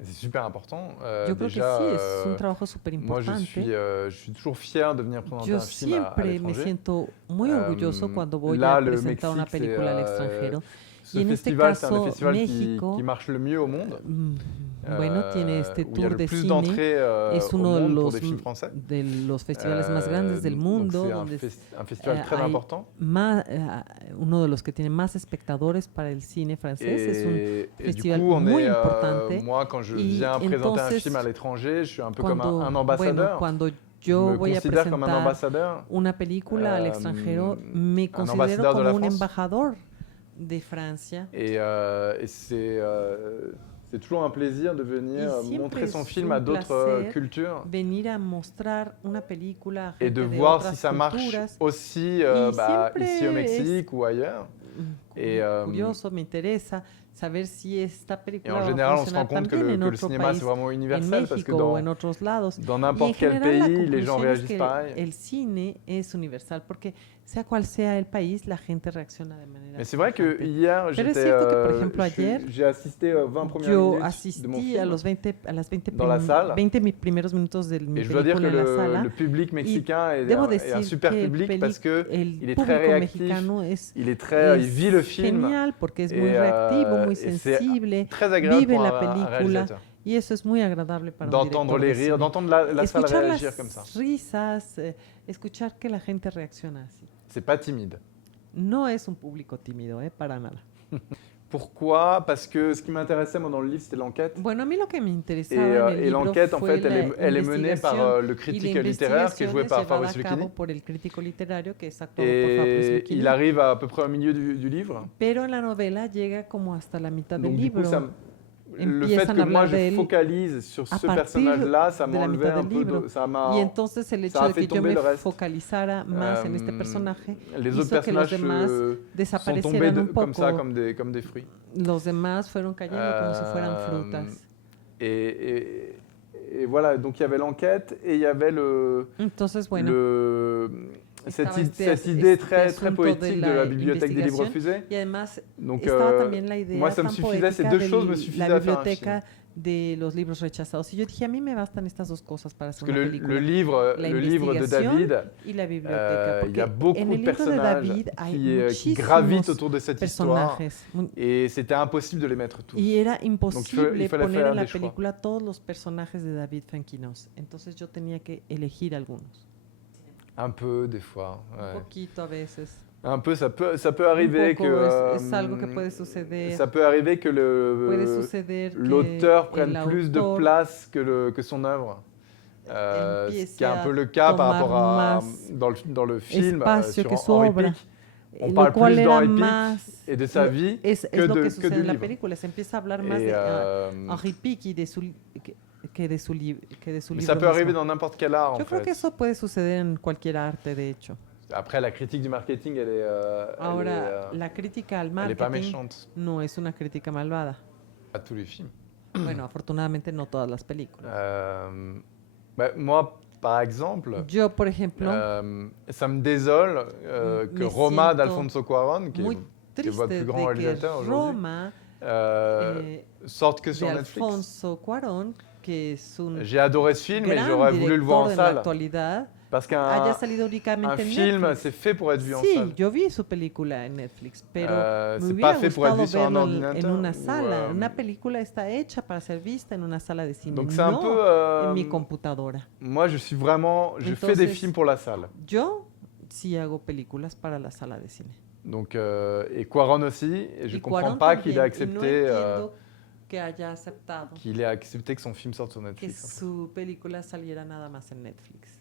C'est super important. Yo creo que Déjà, sí, es un trabajo súper moi, importante. je suis toujours fier de venir présenter Yo un film à siempre me l'étranger. siento muy orgulloso cuando voy a Là, le presentar una Mexique, c'est película al extranjero. ce Y en este festival, c'est un des caso, festivals qui México, marche le mieux au monde, mm, bueno, tiene este où il y a tour le de plus cine. d'entrées Es au uno monde pour des films français. de los festivales más grandes del Donc mundo, c'est donde un festival très hay important. uno de los que tiene más espectadores para el cine francés. Es un Et du festival coup, muy importante. moi, quand je Y viens présenter un entonces, film à l'étranger, je suis un peu comme cuando, un bueno, ambassadeur. cuando Je yo me voy a considère comme un presentar ambassadeur. una película al extranjero, me Un considero ambassadeur de la como un France. embajador de Francia. Et c'est toujours un plaisir de venir Y siempre montrer son es film un à d'autres placer cultures venir a mostrar una película a et de gente de voir si otras ça marche culturas. aussi Y ici au siempre Mexique ou ailleurs. Et, curioso, me interesa saber si esta et película en va a général, on se rend funcionar compte que también en le otro cinéma, c'est país, vraiment en universel parce que México o en otros lados. dans Y en n'importe quel general la pays, les gens conclusión es réagissent que pareil. el cine es universal, porque sea cual sea el país, la gente reacciona de manera Mais c'est vrai que semejante. hier, Pero es cierto que, por ejemplo, ayer j'ai assisté aux 20 premières yo minutes de mon asistí film. a las 20, Dans la salle. 20 primeros minutos de mi Et je dois dire que película en la sala. le public mexicain est Debo un decir super que public parce que el il est très público réactif, mexicano es il vit le film genial porque es et, muy reactivo, muy et c'est sensible, très agréable vive pour la un película réalisateur y eso es muy agradable para un d'entendre director les de rires, cine. d'entendre la salle Escuchar réagir las comme ça. risas, escuchar que la gente reacciona así. C'est pas timide. No es un público tímido, para nada. Pourquoi? Parce que ce qui m'intéressait moi dans le livre, c'était l'enquête. Bueno, a mí lo que me interesaba en el Et libro l'enquête, en fue fait, elle est menée par le y la critique littéraire qui est joué investigación es par llevada Fabrice a cabo Lucchini. por el crítico literario que es actuado por Fabrice Et Lucchini. il arrive à peu près au milieu du livre. Pero en la novela llega como hasta la mitad del Donc du coup, libro. le fait Empiezan que a moi hablar de je él focalise sur a ce partir personnage-là, ça de la m'enlevait mitad un del peu libro. de... Ça Y entonces el hecho a de fait que yo tomber me le reste. focalizara más en este personaje Les autres hizo que los personnages demás sont tombés desaparecieran un comme ça, poco. comme des fruits. Los demás fueron cayendo como si fueran frutas. Et voilà, donc il y avait l'enquête et il y avait Entonces, bueno, cette idée très poétique de la bibliothèque des livres refusés. Y además Donc, estaba también la idea moi, ça me tan suffisait, ces poética deux de choses me suffisaient la à faire un film. biblioteca de los libros rechazados. Y yo dije, a mí me bastan estas dos cosas para hacer Parce que una película. le livre de David, y la biblioteca, il y a beaucoup de personnages qui gravitent autour de cette histoire et c'était impossible de les mettre tous. Y era imposible il fallait poner faire en la des choix. película todos los personajes de David Fuenquinos. Entonces yo tenía que elegir algunos. Un peu, des fois. Ouais. Un poquito a veces. Un peu, ça peut arriver poco, que... es algo que puede suceder. Ça peut arriver que l'auteur prenne plus de place que son œuvre. Ce qui est un peu le cas par rapport à... Dans le film sur Henri Pic. On parle plus d'Henri Pic et de sa vie que lo que du sucede en la livre. película. Se empieza a hablar más de Henri Pic y de su... que de su libro. Ça peut arriver dans n'importe quel art, en Yo creo que fait. eso puede suceder en cualquier arte, de hecho. Après, la critique du marketing, Ahora, la crítica al elle est pas marketing méchante no es una crítica malvada. à tous les films. Bueno, afortunadamente no todas las películas. Moi, par exemple, Yo, por ejemplo, ça me désole que me Roma siento d'Alfonso Cuarón, qui muy est triste votre plus grand de que réalisateur aujourd'hui, Roma sorte que de sur Netflix. Alfonso Cuarón, que es un J'ai adoré ce film et gran j'aurais voulu le voir en director en la salle. actualidad, Parce haya qu'un salido únicamente en film, Netflix. c'est fait pour être vu en Sí, salle. yo vi su película en Netflix, pero me c'est hubiera pas fait pour être gustado vu sur un verlo ordinateur. en una ou, sala. Una película está hecha para ser vista en una sala de cine, Donc c'est un no peu... en mi computadora. moi, je suis vraiment... Je fais des Entonces, films pour la salle. Yo sí hago películas para la sala de cine. Donc, et Cuarón aussi. Et je Y comprends Cuarón pas también, qu'il ait y no accepté... entiendo que haya aceptado qu'il ait accepté que son film sorte sur que Netflix. su película saliera nada más en Netflix.